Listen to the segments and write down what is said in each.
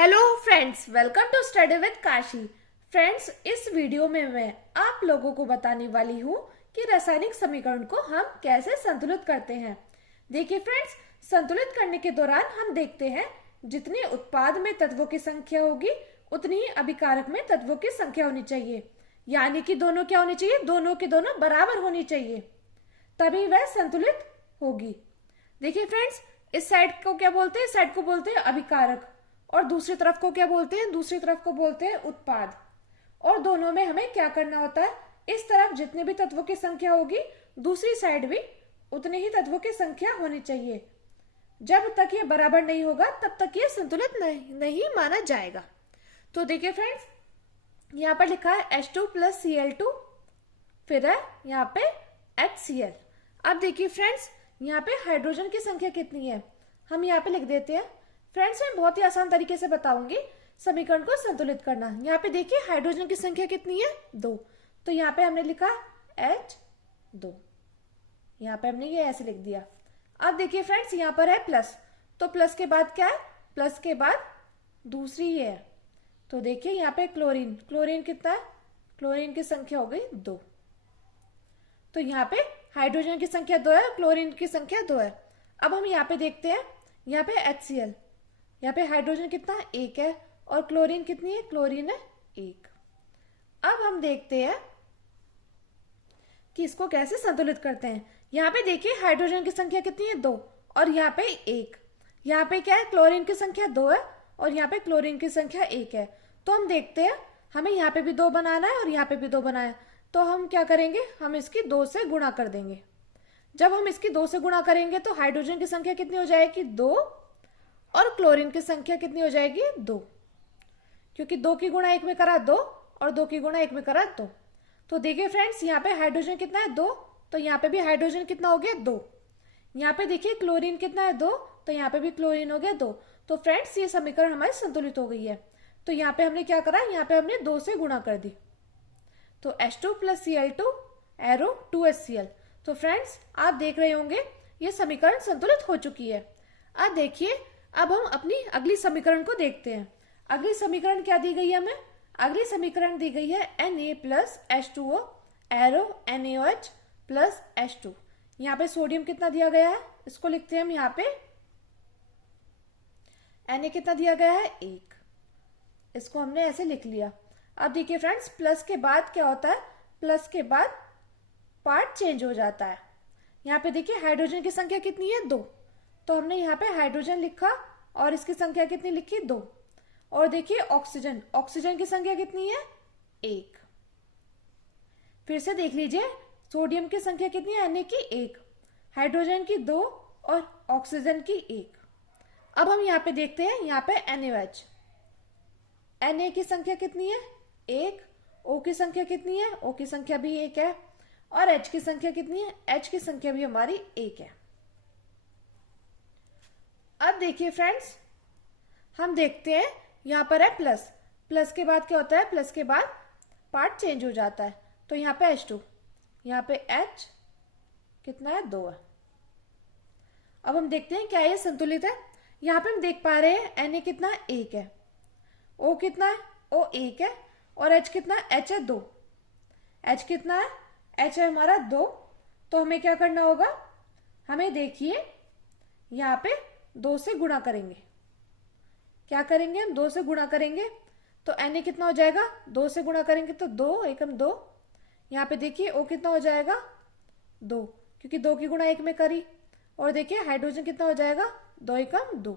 Hello friends, welcome to study with Kashi. Friends, इस video में मैं आप लोगों को बताने वाली हूँ कि रासायनिक समीकरण को हम कैसे संतुलित करते हैं। देखिए फ्रेंड्स, संतुलित करने के दौरान हम देखते हैं जितनी उत्पाद में तत्वों की संख्या होगी उतनी ही अभिकारक में तत्वों की संख्या होनी चाहिए। यानी कि दोनों क्या होनी चाहिए, दोनों के दोनों बराबर होनी चाहिए, तभी वह संतुलित होगी। देखिए फ्रेंड्स, इस साइड को क्या बोलते हैं, इस साइड को बोलते हैं अभिकारक, और दूसरी तरफ को क्या बोलते हैं, दूसरी तरफ को बोलते हैं उत्पाद। और दोनों में हमें क्या करना होता है, इस तरफ जितने भी तत्वों की संख्या होगी दूसरी साइड भी उतने ही तत्वों की संख्या होनी चाहिए। जब तक ये बराबर नहीं होगा तब तक ये संतुलित नहीं माना जाएगा। तो देखिए फ्रेंड्स, यहाँ पर लिखा है H2 प्लस Cl2, फिर है यहाँ पे HCl। अब देखिए फ्रेंड्स, यहाँ पे हाइड्रोजन की संख्या कितनी है, हम यहाँ पे लिख देते हैं। फ्रेंड्स, मैं बहुत ही आसान तरीके से बताऊंगी समीकरण को संतुलित करना। यहाँ पे देखिए हाइड्रोजन की संख्या कितनी है, 2, तो यहाँ पे हमने लिखा H2, यहाँ पे हमने ये ऐसे लिख दिया। अब देखिए फ्रेंड्स, यहाँ पर है प्लस, तो प्लस के बाद क्या है, प्लस के बाद दूसरी ये है, तो देखिए यहाँ पे क्लोरीन, क्लोरीन कितना है, क्लोरीन की संख्या हो गई 2। तो यहाँ पे हाइड्रोजन की संख्या 2 है, क्लोरीन की संख्या 2 है। अब हम यहाँ पे देखते हैं, यहाँ पे HCl, यहाँ पे हाइड्रोजन कितना 1 है और क्लोरीन कितनी है, क्लोरीन है 1। अब हम देखते हैं कि इसको कैसे संतुलित करते हैं। यहाँ पे देखिए हाइड्रोजन की संख्या कितनी है, 2, और यहाँ पे 1। यहाँ पे क्या है, क्लोरीन की संख्या 2 है और यहाँ पे क्लोरीन की संख्या 1 है। तो हम देखते हैं, हमें यहाँ पे भी 2 बनाना है और यहाँ पे भी 2 बनाना है, तो हम क्या करेंगे, हम इसकी 2 से गुणा कर देंगे। जब हम इसकी 2 से गुणा करेंगे तो हाइड्रोजन की संख्या कितनी हो जाएगी, 2, और क्लोरीन की संख्या कितनी हो जाएगी, 2, क्योंकि 2 की गुणा 1 में करा 2 और 2 की गुणा 1 में करा 2। तो देखिए फ्रेंड्स, यहाँ पे हाइड्रोजन कितना है, 2, तो यहाँ पे भी हाइड्रोजन कितना हो गया, 2। यहाँ पे देखिए क्लोरीन कितना है, 2, तो यहाँ पे भी क्लोरीन हो गया 2। तो फ्रेंड्स, ये समीकरण हमारी संतुलित हो गई है। तो यहाँ पे हमने क्या करा, यहाँ पे हमने 2 से गुणा कर दी, तो H2 plus Cl2 arrow 2HCl। तो फ्रेंड्स, आप देख रहे होंगे ये समीकरण संतुलित हो चुकी है। अब देखिए, अब हम अपनी अगली समीकरण को देखते हैं। अगली समीकरण क्या दी गई है हमें, अगली समीकरण दी गई है Na plus H2O arrow NaOH plus H2। यहाँ पे सोडियम कितना दिया गया है, इसको लिखते हैं हम यहाँ पे, Na कितना दिया गया है, 1, इसको हमने ऐसे लिख लिया। अब देखिए फ्रेंड्स, प्लस के बाद क्या होता है, प्लस के बाद पार्ट चेंज हो जाता है। यहाँ पे देखिए हाइड्रोजन की संख्या कितनी है, 2, तो हमने यहाँ पे हाइड्रोजन लिखा और इसकी संख्या कितनी लिखी, 2। और देखिए ऑक्सीजन, ऑक्सीजन की संख्या कितनी है, 1। फिर से देख लीजिए, सोडियम की संख्या कितनी है, Na की 1, हाइड्रोजन की 2 और ऑक्सीजन की 1। अब हम यहाँ पे देखते हैं, यहाँ पे NaOH, Na की संख्या कितनी है, 1, O की संख्या कितनी है, O की संख्या भी 1 है, और H की संख्या कितनी है, H की संख्या भी हमारी 1 है। अब देखिए फ्रेंड्स, हम देखते हैं यहाँ पर है प्लस, प्लस के बाद क्या होता है, प्लस के बाद पार्ट चेंज हो जाता है। तो यहाँ पे H2, यहाँ पे H कितना है, 2 है। अब हम देखते हैं क्या ये संतुलित है। यहाँ पे हम देख पा रहे हैं Na कितना, 1 है, O कितना है, O 1 है, और H कितना है, H है 2। H कितना है, H है हमारा 2। तो हमें क्या करना होगा, हमें देखिए यहाँ पे 2 से गुणा करेंगे। क्या करेंगे, हम 2 से गुणा करेंगे, तो Na कितना हो जाएगा, 2 से गुणा करेंगे तो 2 एकम 2। यहाँ पे देखिए O कितना हो जाएगा, 2, क्योंकि 2 की गुणा 1 में करी। और देखिए हाइड्रोजन कितना हो जाएगा, 2 एकम 2।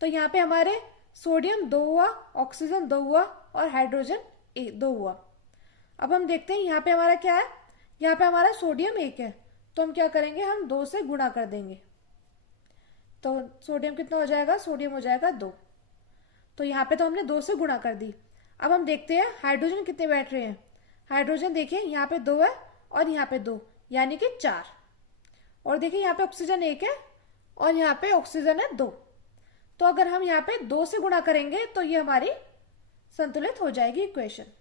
तो यहाँ पे हमारे सोडियम 2 हुआ, ऑक्सीजन 2 हुआ और हाइड्रोजन 2 हुआ। अब हम देखते हैं यहाँ पे हमारा क्या है, यहाँ पे हमारा सोडियम 1 है, तो हम क्या करेंगे, हम 2 से गुणा कर देंगे। तो सोडियम कितना हो जाएगा, सोडियम हो जाएगा 2। तो यहाँ पे तो हमने 2 से गुणा कर दी। अब हम देखते हैं हाइड्रोजन कितने बैठ रहे हैं। हाइड्रोजन देखिए यहाँ पे 2 है और यहाँ पे 2, यानी कि 4। और देखिए यहाँ पे ऑक्सीजन 1 है और यहाँ पे ऑक्सीजन है 2। तो अगर हम यहाँ पे 2 से गुणा करेंगे तो ये हमारी संतुलित हो जाएगी इक्वेशन।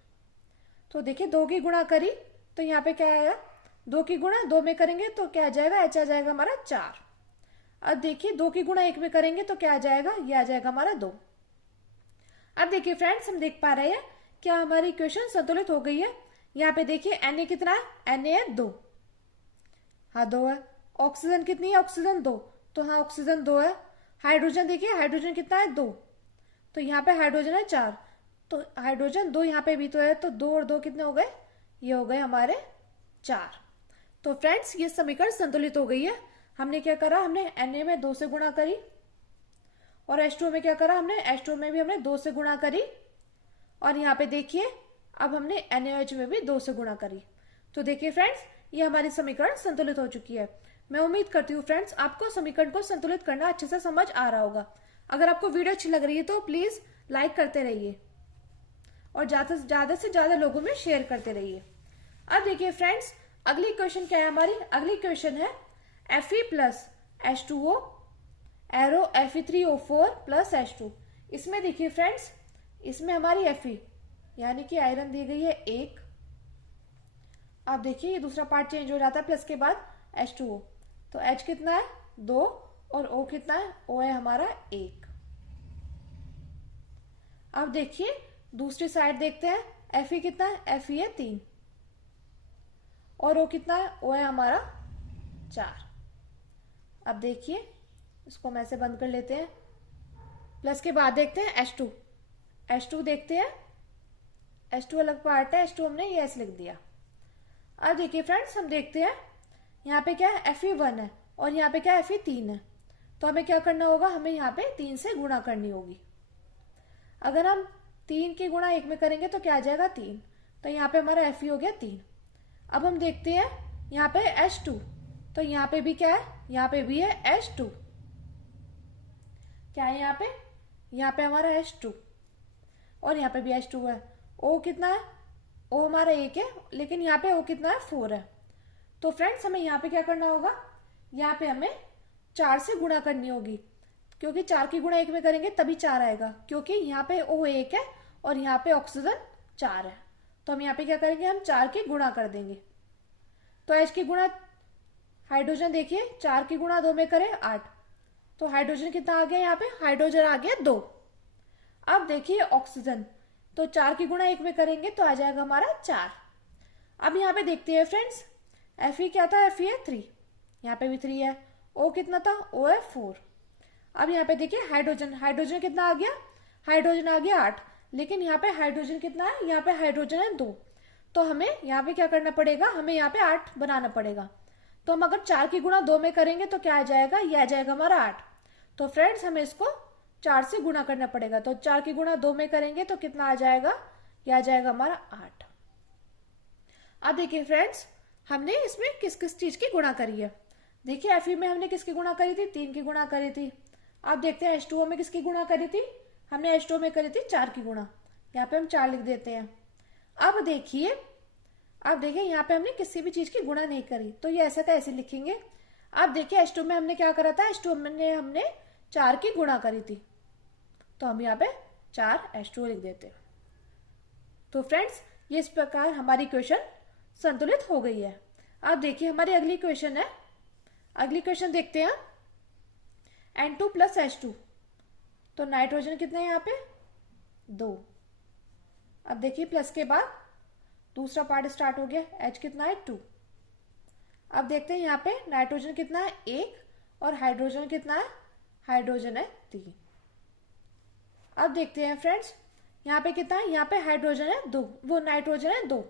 तो देखिए 2 की गुणा करी तो यहाँ पे क्या आया, 2 की गुणा 2 में करेंगे तो क्या आ जाएगा, H आ जाएगा हमारा 4। अब देखिए 2 की गुणा 1 में करेंगे तो क्या आ जाएगा, ये आ जाएगा हमारा 2। अब देखिए फ्रेंड्स, हम देख पा रहे हैं क्या हमारी इक्वेशन संतुलित हो गई है। यहाँ पे देखिए Na कितना है, Na है 2, हाँ 2 है। ऑक्सीजन कितनी है, ऑक्सीजन 2, तो हाँ ऑक्सीजन 2 है। हाइड्रोजन देखिए, हाइड्रोजन कितना है 2, तो यहाँ पे हाइड्रोजन है 4, तो हाइड्रोजन 2 यहाँ पे भी तो है, तो 2 और 2 कितने हो गए, ये हो गए हमारे 4। तो फ्रेंड्स ये समीकरण संतुलित हो गई है। हमने क्या करा, हमने Na में 2 से गुणा करी, और H2O में क्या करा हमने, H2O में भी हमने 2 से गुणा करी, और यहाँ पे देखिए अब हमने NaOH में भी 2 से गुणा करी। तो देखिए फ्रेंड्स, ये हमारी समीकरण संतुलित हो चुकी है। मैं उम्मीद करती हूँ फ्रेंड्स आपको समीकरण को संतुलित करना अच्छे से समझ आ रहा होगा। अगर आपको वीडियो अच्छी लग रही है तो प्लीज लाइक करते रहिए और ज्यादा से ज्यादा लोगों में शेयर करते रहिए। अब देखिए फ्रेंड्स, अगली क्वेश्चन क्या है हमारी, अगली क्वेश्चन है Fe plus H2O arrow Fe3O4 plus H2। इसमें देखिए फ्रेंड्स, इसमें हमारी Fe यानी कि आयरन दी गई है 1। अब देखिए ये दूसरा पार्ट चेंज हो जाता है प्लस के बाद H2O, तो H कितना है 2 और O कितना है, O है हमारा 1। अब देखिए दूसरी साइड देखते हैं, Fe कितना है, Fe है 3 और O कितना है, O है हमारा 4। अब देखिए इसको हम ऐसे बंद कर लेते हैं। प्लस के बाद देखते हैं H2 देखते हैं, H2 अलग पार्ट है, H2 हमने ये ऐसे लिख दिया। अब देखिए फ्रेंड्स, हम देखते हैं यहाँ पे क्या है, Fe1 है और यहाँ पे क्या है, Fe3 है, तो हमें क्या करना होगा, हमें यहाँ पे 3 से गुणा करनी होगी। अगर हम 3 की गुणा 1 में करेंगे तो क्या आ जाएगा 3, तो यहाँ पे हमारा Fe हो गया 3। अब हम देखते हैं यहाँ पे H2, तो यहाँ पे भी क्या है, यहाँ पे भी है H2, क्या है यहाँ पे हमारा H2 और यहाँ पे भी H2 है। O कितना है, O हमारा 1 है, लेकिन यहाँ पे O कितना है 4 है। तो फ्रेंड्स हमें यहाँ पे क्या करना होगा, यहाँ पे हमें 4 से गुणा करनी होगी, क्योंकि 4 की गुणा 1 में करेंगे तभी 4 आएगा, क्योंकि यहाँ पे O 1 है और यहाँ पे ऑक्सीजन 4 है। तो हम यहाँ पे क्या करेंगे, हम 4 की गुणा कर देंगे। तो H की गुणा हाइड्रोजन देखिए 4 की गुणा 2 में करें 8, तो हाइड्रोजन कितना आ गया, यहाँ पे हाइड्रोजन आ गया 2। अब देखिए ऑक्सीजन, तो 4 की गुणा 1 में करेंगे तो आ जाएगा हमारा 4। अब यहाँ पे देखते हैं फ्रेंड्स, Fe क्या था, Fe है 3, यहाँ पे भी 3 है। O कितना था, O है 4। अब यहाँ पे देखिए हाइड्रोजन कितना आ गया, हाइड्रोजन आ गया 8, लेकिन यहाँ पे हाइड्रोजन कितना है, यहाँ पे हाइड्रोजन है 2, तो हमें यहाँ पे क्या करना पड़ेगा, हमें यहाँ पे 8 बनाना पड़ेगा। तो हम अगर 4 की गुणा 2 में करेंगे तो क्या आ जाएगा, ये आ जाएगा हमारा 8। तो फ्रेंड्स हमें इसको 4 से गुणा करना पड़ेगा, तो 4 की गुणा 2 में करेंगे तो कितना आ जाएगा, ये आ जाएगा हमारा 8। अब देखिए फ्रेंड्स, हमने इसमें किस किस चीज की गुणा करी है। देखिए Fe में हमने किसकी गुणा करी थी, 3 की गुणा करी थी। अब देखते हैं H2O में किसकी गुणा करी थी, हमने H2O में करी थी 4 की गुणा, यहाँ पे हम 4 लिख देते हैं। अब देखिए यहाँ पे हमने किसी भी चीज की गुणा नहीं करी, तो ये ऐसा का ऐसे लिखेंगे। अब देखिए H2 में हमने क्या करा था, H2 में हमने 4 की गुणा करी थी, तो हम यहाँ पे 4 H2O लिख देते हैं। तो फ्रेंड्स ये इस प्रकार हमारी इक्वेशन संतुलित हो गई है। अब देखिए हमारी अगली इक्वेशन है, अगली इक्वेशन देखते हैं, N2 प्लस H2, तो नाइट्रोजन कितने हैं यहाँ पे 2। अब देखिए प्लस के बाद दूसरा पार्ट स्टार्ट हो गया, H कितना है 2। अब देखते हैं यहाँ पे नाइट्रोजन कितना है 1 और हाइड्रोजन कितना है, हाइड्रोजन है 3। अब देखते हैं फ्रेंड्स यहाँ पे कितना है, यहाँ पे हाइड्रोजन है 2, वो नाइट्रोजन है 2,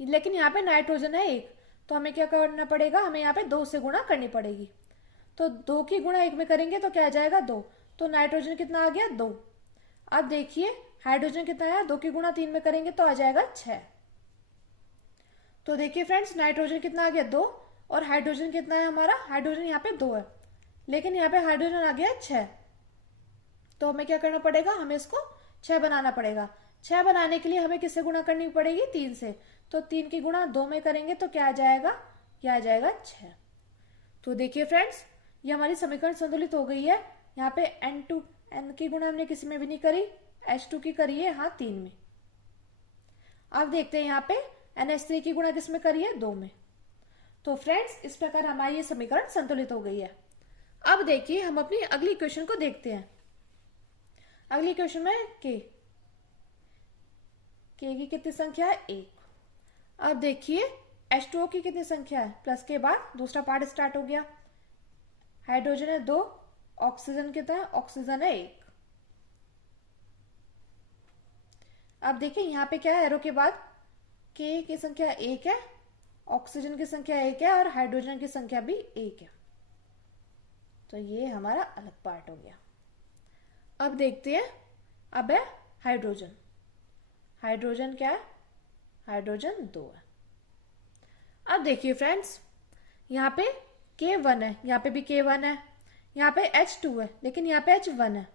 लेकिन यहाँ पे नाइट्रोजन है 1, तो हमें क्या करना पड़ेगा, हमें यहाँ पे 2 से गुणा करनी पड़ेगी। तो 2 की गुणा 1 में करेंगे तो क्या आ जाएगा 2, तो नाइट्रोजन कितना आ गया 2। अब देखिए हाइड्रोजन कितना है, 2 की गुणा 3 में करेंगे तो आ जाएगा 6। तो देखिए फ्रेंड्स नाइट्रोजन कितना आ गया 2 और हाइड्रोजन कितना है हमारा, हाइड्रोजन यहाँ पे 2 है, लेकिन यहाँ पे हाइड्रोजन आ गया 6, तो हमें क्या करना पड़ेगा, हमें इसको 6 बनाना पड़ेगा। 6 बनाने के लिए हमें किससे गुणा करनी पड़ेगी, 3 से, तो 3 की गुणा 2 में करेंगे तो क्या आ जाएगा, क्या आ जाएगा 6। तो देखिए फ्रेंड्स ये हमारी समीकरण संतुलित हो गई है। यहाँ पे N की गुणा हमने किसी में भी नहीं करी, H2 की करी है हाँ 3 में। अब देखते हैं यहाँ पे NH3 की गुणा किस में करी है, 2 में। तो फ्रेंड्स इस प्रकार हमारी ये समीकरण संतुलित हो गई है। अब देखिए हम अपनी अगली इक्वेशन को देखते हैं। अगली क्वेश्चन में के की कितनी संख्या है? 1। अब देखिए H2O की कितनी संख्या है? प्लस के बाद दूसरा पार्ट स्टार्ट हो गया। हाइड्रोजन है 2, ऑक्सीजन कितना है? ऑक्सीजन है 1। अब देखिए यहाँ पे क्या है? एरो के बाद के की संख्या 1 है, ऑक्सीजन की संख्या 1 है और हाइड्रोजन की संख्या भी 1 है। तो ये हमारा अलग पार्ट हो गया। अब देखते हैं, अब है हाइड्रोजन। हाइड्रोजन क्या है? हाइड्रोजन 2 है। अब देखिए फ्रेंड्स, यहाँ पे K1 है, यहाँ पे भी K1 है, यहाँ पे H2 है लेकिन यहाँ पे H1 है,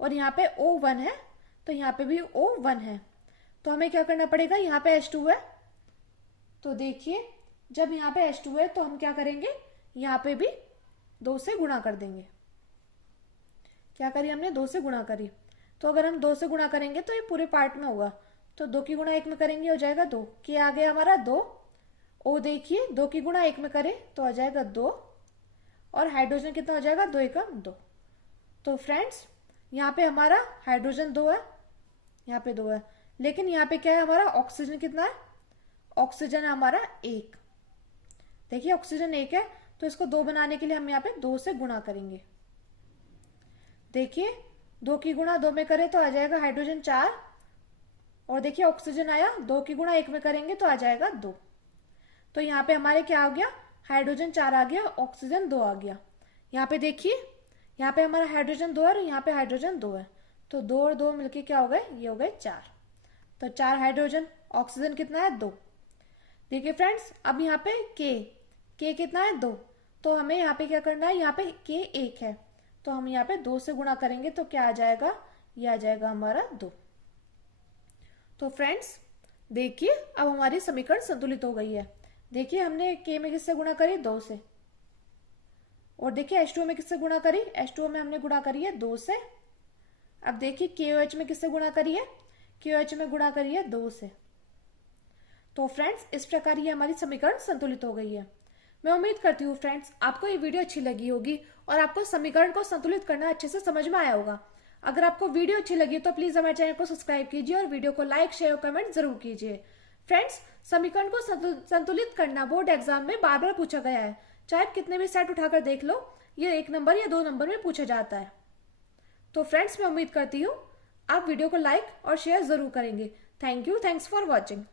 और यहाँ पे O1 है तो यहाँ पे भी O1 है। तो हमें क्या करना पड़ेगा? यहाँ पे H2 है तो देखिए जब यहाँ पे H2 है तो हम क्या करेंगे? यहाँ पे भी 2 से गुणा कर देंगे। क्या करी हमने? 2 से गुणा करी। तो अगर हम 2 से गुणा करेंगे तो ये पूरे पार्ट में होगा, तो 2 की गुणा 1 में करेंगे हो जाएगा 2। के आ गया हमारा 2। ओ देखिए 2 की गुणा 1 में करें तो आ जाएगा 2, और हाइड्रोजन कितना हो जाएगा? 2 एकम 2। तो फ्रेंड्स यहाँ पे हमारा हाइड्रोजन 2 है, यहाँ पे 2 है, लेकिन यहाँ पे क्या है हमारा? ऑक्सीजन कितना है? ऑक्सीजन है हमारा 1। देखिए ऑक्सीजन 1 है तो इसको 2 बनाने के लिए हम यहाँ पे 2 से गुणा करेंगे। देखिए 2 की गुणा 2 में करें तो आ जाएगा हाइड्रोजन 4, और देखिए ऑक्सीजन आया 2 की गुणा 1 में करेंगे तो आ जाएगा 2। तो यहाँ पे हमारे क्या आ गया? हाइड्रोजन 4 आ गया, ऑक्सीजन 2 आ गया। यहाँ पे देखिए यहाँ पे हमारा हाइड्रोजन 2 है और यहाँ पे हाइड्रोजन 2 है, तो 2 और 2 मिलके क्या हो गए? ये हो गए 4। तो 4 हाइड्रोजन, ऑक्सीजन कितना है? 2। देखिए फ्रेंड्स अब यहाँ पे के कितना है? 2। तो हमें यहाँ पे क्या करना है? यहाँ पे के 1 है तो हम यहाँ पे 2 से गुणा करेंगे तो क्या आ जाएगा? ये आ जाएगा हमारा 2। तो फ्रेंड्स देखिए अब हमारी समीकरण संतुलित हो गई है। देखिए हमने के में किससे गुणा करी? 2 से। और देखिए H2O में किससे गुणा करी? H2O में हमने गुणा करी है 2 से। अब देखिए KOH में किससे गुणा करी है? KOH में गुणा करी है 2 से। तो फ्रेंड्स इस प्रकार ये हमारी समीकरण संतुलित हो गई है। मैं उम्मीद करती हूँ फ्रेंड्स आपको ये वीडियो अच्छी लगी होगी और आपको समीकरण को संतुलित करना अच्छे से समझ में आया होगा। अगर आपको वीडियो अच्छी लगी तो प्लीज हमारे चैनल को सब्सक्राइब कीजिए और वीडियो को लाइक, शेयर और कमेंट जरूर कीजिए। फ्रेंड्स समीकरण को संतुलित करना बोर्ड एग्जाम में बार बार पूछा गया है, चाहे आप कितने भी सेट उठाकर देख लो, ये 1 नंबर या 2 नंबर में पूछा जाता है। तो फ्रेंड्स मैं उम्मीद करती हूँ आप वीडियो को लाइक और शेयर जरूर करेंगे। Thank you, thanks for watching.